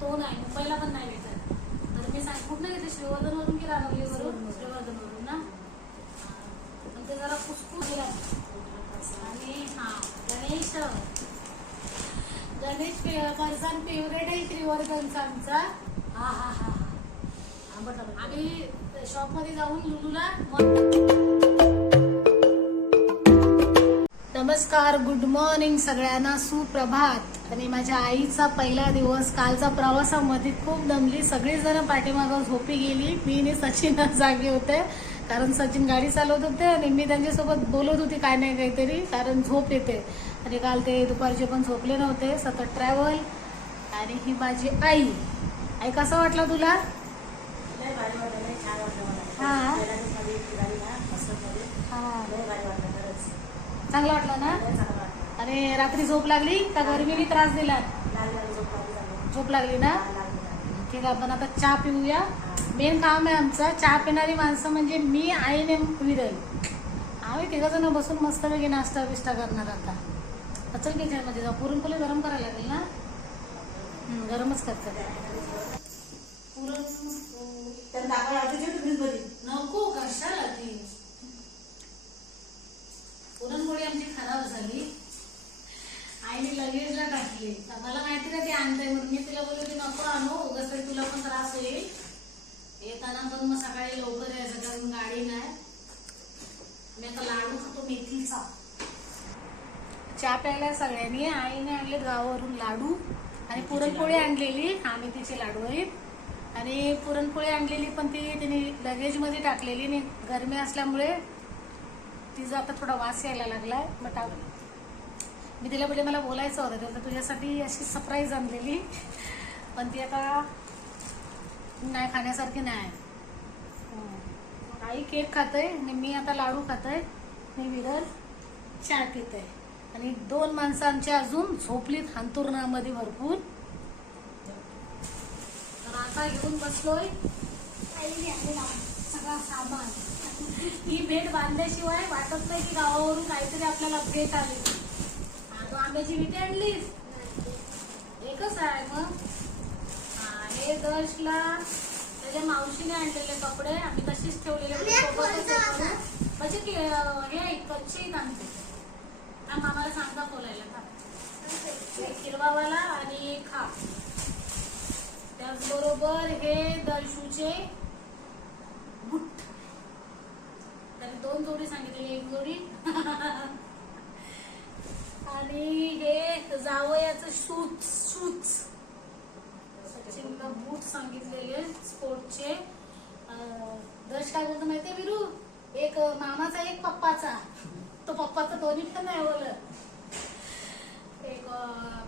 तो नाही मुंबईला पण नाही भेटत. तर मी सांग कुठनं घेते? श्रीवर्धनवरून की रानवलीवरून श्रीवर्धनवरून. ना. पण ते जरा कुसकुस गेला आणि हा गणेश. गणेश फरसाण फेवरेट आहे श्रीवर्धनचा आमचा. हा हा हा हा. आंबट. आम्ही शॉपमध्ये जाऊन लुलूला मग नमस्कार गुड मॉर्निंग सगळ्यांना. सुप्रभात. आणि माझ्या आईचा पहिला दिवस कालचा प्रवासामध्ये खूप दमली. सगळीजण पाठीमागं झोपी गेली. मी आणि सचिन जागे होते. कारण सचिन गाडी चालवत होते आणि मी त्यांच्यासोबत बोलत होती काय नाही काहीतरी कारण झोप येते. आणि काल ते दुपारचे पण झोपले नव्हते. सतत ट्रॅव्हल आणि ही माझी आई. आई कसं वाटलं तुला. हा. हा. चांगलं वाटलं ना. आणि रात्री झोप लागली का गरमीने त्रास दिला? झोप लागली. ना. ठीक आहे आपण आता चहा पिऊया. मेन काम आहे आमचं चहा पिणारी माणसं म्हणजे मी आई ने विरल. आम्ही तिघ जण बसून मस्तपैकी नाश्ता बिष्टा करणार आता. अचल किचनमध्ये जाऊ. पुरणपोळी गरम करायला लागेल ना? गरमच करतात. नको कशाला ती? पुरणपोळी आमची खराब झाली. आईने लगेजला टाकली. तर मला माहिती का ती आणते म्हणून. मी तिला बोलले की नको आणू. उगाच तरी तुला पण त्रास होईल. येताना पण मग सकाळी लवकर यायचं कारण गाडी नाही. मी आता लाडू खातो मेथीचा. चहा प्यायला सगळ्यांनी आईने आणले गावावरून लाडू. आणि पुरणपोळी आणलेली हा मेथीचे लाडू आहेत. आणि पुरणपोळी आणलेली पण ती तिने लगेजमध्ये टाकलेली आणि गरमी असल्यामुळे तिचा आता थोडा वास यायला लागलाय. मग टाक मी तिला बोलले मला बोलायचं होतं तर तुझ्यासाठी अशी सरप्राईज आणलेली. पण ती आता नाही खाण्यासारखी नाही. आई केक खातोय आणि मी आता लाडू खातोय मी विरल चहा पितोय. आणि दोन माणसं आमची अजून झोपलीत हांतुरणामध्ये भरपूर. तर आता घेऊन बसलोय. सगळा सामान. ही भेट बांधल्याशिवाय वाटत नाही की गावावरून काहीतरी आपल्याला भेट आली. आंब्याची विटे आणलीस? एकच आहे मग. हा दर्शला त्याच्या मावशीने आणलेले कपडे आम्ही तसेच ठेवलेले. म्हणजे हे कच्चे आणते. हा मामाला सांगता बोलायला का एक हिरवावाला आणि हा त्याचबरोबर हे दर्शूचे बुट. त्याने दोन जोडी सांगितलेली एक जोडी. आणि हे जावयाचं शूज शूज सचिनला बूट सांगितलेले स्पोर्टचे. दश दर्श काय बोलतो माहितीये विरू? एक मामाचा एक पप्पाचा. तो पप्पाचा दोन्ही पण नाही बोलत एक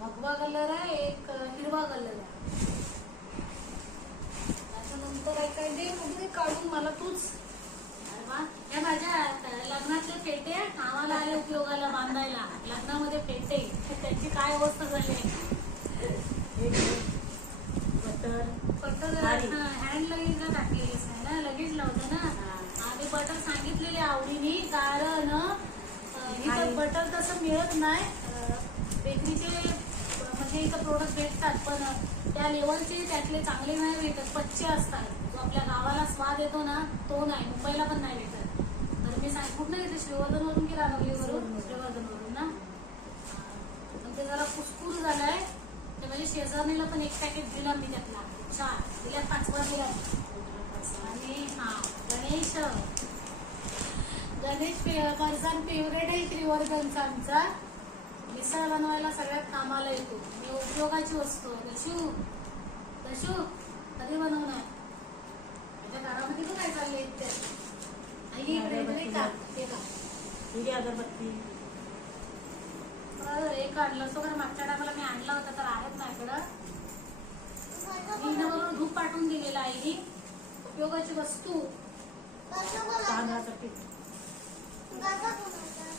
भगवा कलर आहे एक हिरवा कलर आहे. त्याच्यानंतर काय काय दे काढून मला तूच या माझ्या अं, लग्नातले फेटे आम्हाला आले उपयोगाला बांधायला. लग्नामध्ये फेटे त्याची काय अवस्था झाली? बटर. बटर. हँड लगेजला टाकलेलीस आहे ना? लगेच लावतं ना? आम्ही बटर सांगितलेले आवडीने कारण इथं बटर तसं मिळत नाही. बेकरीचे म्हणजे इथं प्रोडक्ट भेटतात पण त्या लेवलचे त्यातले चांगले नाही भेटत. कच्चे असतात. जो आपल्या गावाला स्वाद येतो ना तो नाही. मुंबईला पण नाही भेटत. मी सांग कुठनं घेते? श्रीवर्धनवरून की रानवलीवरून? श्रीवर्धनवरून ना? पण ते जरा कुसकुस झालाय. ते म्हणजे शेजारणीला पण एक पॅकेट दिला मी त्यातला चार. दिल्या पाचवा दिला आणि हा गणेश. गणेश पे- फेवरेट आहे श्रीवर्धनचा आमचा. मिसळ बनवायला सगळ्यात कामाला येतो. मी उपयोगाची वस्तू. आहे दशू. दशू कधी बनवणार? त्याच्या घरामध्ये पण काय चाललंय हे ही अगरबत्ती. बरं, एक आणलं असतो मागच्या टाकाला मी आणला होता तर आहेत माझ्याकडं. मी धूप पाठवून दिलेला आहे उपयोगाची वस्तू. तांदळाचं पीठ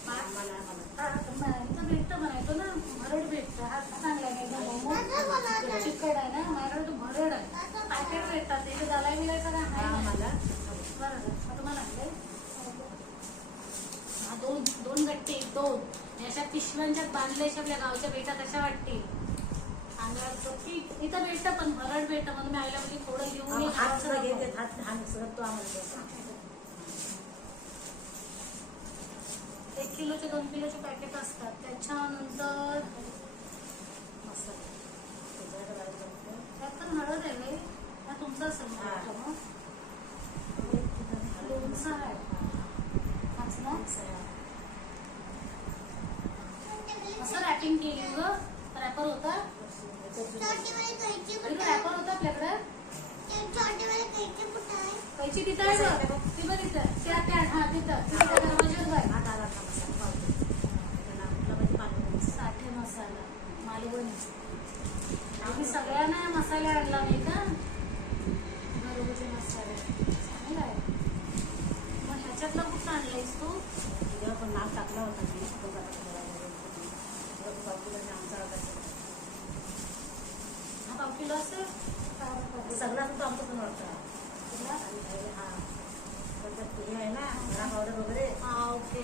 हा, भेटतं म्हणायचं ना भरड भेटतं. हा चांगला मोमो. चिकट आहे ना माझ्याकडे तो भरड आहे. पॅकेट भेटतात. झालाय बिलायचं का हा नाही मला बरं हा तुम्हाला आणलंय? हा, दोन दोन अशा पिशव्यांच्यात बांधल्याच्या आपल्या गावच्या बेटा कशा वाटतील पीठ इथं भेटतं पण भरड भेटतं म्हणून मी आईला म्हणजे थोडं घेऊन ये हात हात आम्हाला. एक किलोचे दोन किलोचे पॅकेट असतात त्याच्यानंतर. त्यात तर हळद आहे बाई. हा तुमचा असेल हा. लोणचं आहे. रॅपिंग केली ग. रॅपर होता. रॅपर होता आपल्याकडे. कैची तिथं आहे बघ. ती बघ त्या त्या हा बघ. साठे मसाला. मालवणी. आम्ही सगळ्यांना मसाले आणला नाही का? घरगुती मसाले. चांगला आहे. मग ह्याच्यातलं कुठं आणलंयस तू? पण नाक टाकला होता पाव किलो असेल किलो? सगळा तो आमचा पण वाटतं हे हा पण आहे ना घरा पावडर वगैरे हा ओके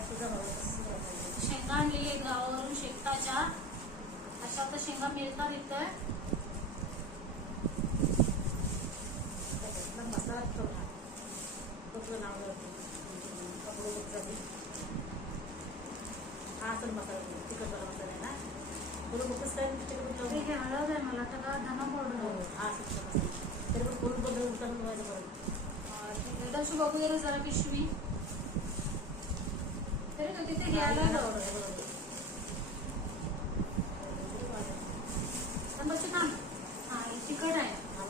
तुझा शेंगा आणलेली आहेत गावावरून शेकटाच्या अशा तर शेंगा मिळतात इथं. मसाला ठेवला तो नाव कपडे बुकसाठी हा असेल मसाला तिखटवाला मसाला आहे ना तुला बुकच काय तिकडे हे कुठलं घे, हळद आहे मला तर धना पावडर हो, आहे. हा असेल तुझा मसाला तरी पण कोण बदल उलटानं व्हायचं परत हा, ठीक आहे. दर्शू बघू दे रे जरा पिशवी तरी तो तिथे घ्यायला घ्यायला लाव. पण बच्चू थांब हा हे तिखट आहे हा,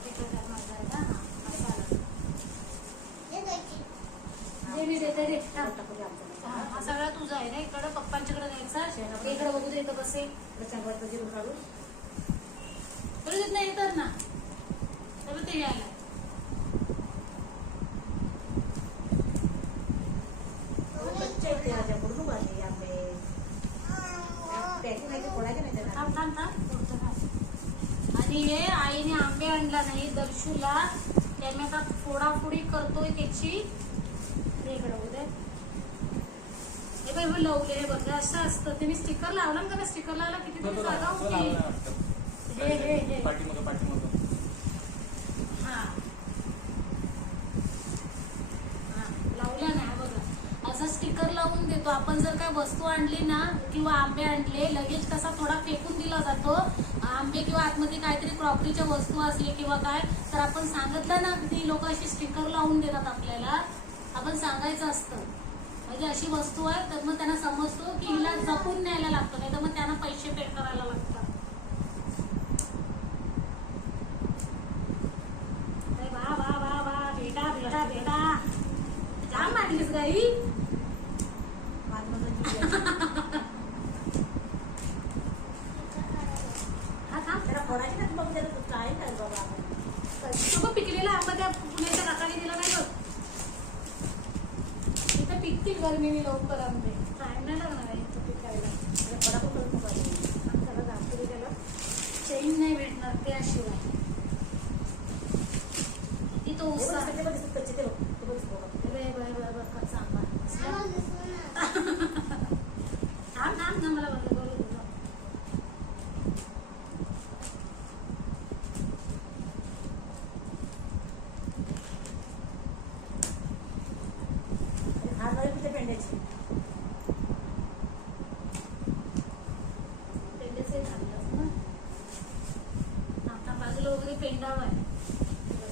तिखट आहे माझा आहे का? हा, मसाला. दे मी देते दे थांब. हा, हा सगळा तुझा आहे ना इकडे पप्पांच्याकडे द्यायचा इकडे बघू इथं बसे देत नाही तर ना. तर ते थांब. आणि हे आईने आंबे आणला नाही दर्शूला. त्याने आता फोडाफोडी करतोय त्याची. इकडे बघू दे. हे बाई लवले हे बघ. असं असतं. तिने स्टिकर लावला ना स्टिकर लावला किती तरी जागा होती. हे हे हे. पाठीमागं पाठीमागं हा. हा, असं स्टिकर लावून देतो. आपण जर काय वस्तू आणली ना किंवा आंबे आणले लगेच कसा थोडा फेकून दिला जातो. आंबे किंवा आतमध्ये काहीतरी क्रॉकरीच्या वस्तू असली किंवा काय तर आपण सांगितलं ना ती लोक अशी स्टिकर लावून देतात आपल्याला. आपण सांगायचं असतं. म्हणजे अशी वस्तू आहे तर मग त्यांना समजतो की हिला जपून न्यायला लागतं नाही तर मग त्यांना पैसे पे करायला लागतात. अरे वा वा वा वा बेटा बेटा बेटा. जाम मांडलीस गाई हा. थांब. तो बघ पिकलेला आंबा त्या पुण्याच्या काकाने दिला नाही बघ इथं पिकतील गरमीने लवकर आंबे टाइम नाही लागणार आहे इथं पिकायला आमच्याला दाखवली त्याला चेन नाही भेटणार त्याशिवाय. ती तो उसा रे बाय बाय बाय कच्चा आंबा थांब थांब ना मला बंद करू दे. पेंड्याचे झालं ना आता बाजूला वगैरे पेंडावा आहे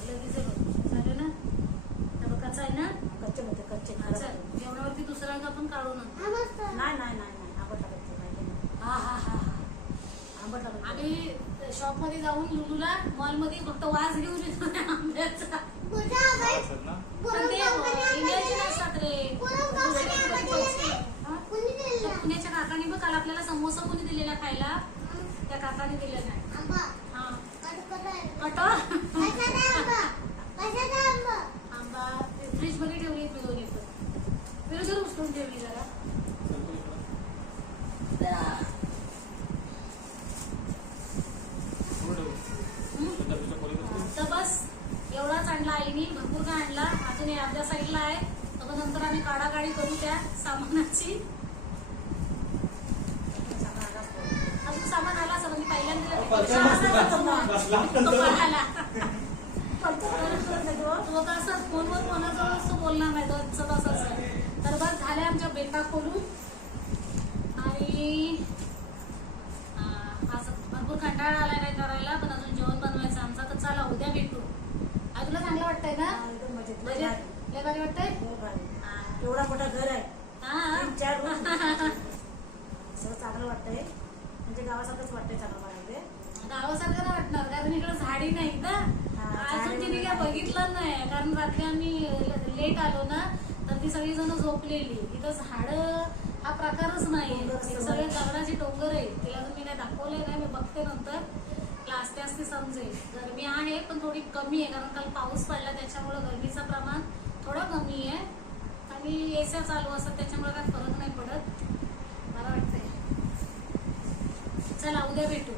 लगेच हे बघ. झालं ना हा बघ, कच्चा आहे ना कच्चे होते कच्चे हा, चल जेवणावरती दुसरा एक आपण काढू नका नाही नाही नाही नाही आंबट टाकायचं नाही. हा हा हा हा आंबट टाकायचं आम्ही शॉप मध्ये जाऊन लुलूला मॉलमध्ये फक्त वास घेऊन येतो त्या आंब्याचा. असत ना पण ते इंडियाचे नसतात रे. हा? पुण्याच्या काकाने बघ काल आपल्याला समोसा कोणी दिलेला खायला? त्या काकाने दिला नाही हा आंबा फ्रीजमध्ये ठेवली मी दोन येतो मी जर उचलून ठेवली जरा हम्म? तर बस एवढाच आणला आईनी भरपूर काय आणला अजून हे अर्ध्या साईडला आहे तर मग नंतर आम्ही काढाकाढी करू त्या सामानाची चांगला आगास पोळी. अजून पलटा बसला. बसला. तो पळाला. पलटं पलटं करत नाही तो. तो आता असं फोनवर कोणाजवळ असं बोलणार नाही तो तसाच तर बस झाल्या आमच्या बेटा खोलून आणि आज भरपूर कंटाळा आलाय काय करायला पण अजून जेवण बनवायचं आमचा तर चला उद्या भेटू आ, तुला चांगलं वाटतंय ना. लय भारी. वाटतंय. एवढा मोठा घर आहे हा. चांगलं वाटतंय म्हणजे गावासारखंच वाटतंय चांगलं गावासारखं नाही वाटणार कारण इकडे झाडी नाही ना. अजून तिने काय बघितलं नाही कारण रात्री आम्ही लेट आलो ना तर ती सगळी जण झोपलेली. इथं झाड हा प्रकारच नाही. सगळे. दगडाचे डोंगर आहे तिला तर मी काय दाखवलंय नाही मी बघते नंतर. असते असते समजेल गरमी आहे पण थोडी कमी आहे कारण काल पाऊस पडला त्याच्यामुळे गरमीचं प्रमाण थोडं कमी आहे. आणि एस्या चालू असतात त्याच्यामुळे काय फरक नाही पडत. मला वाटतंय. चला उद्या भेटू.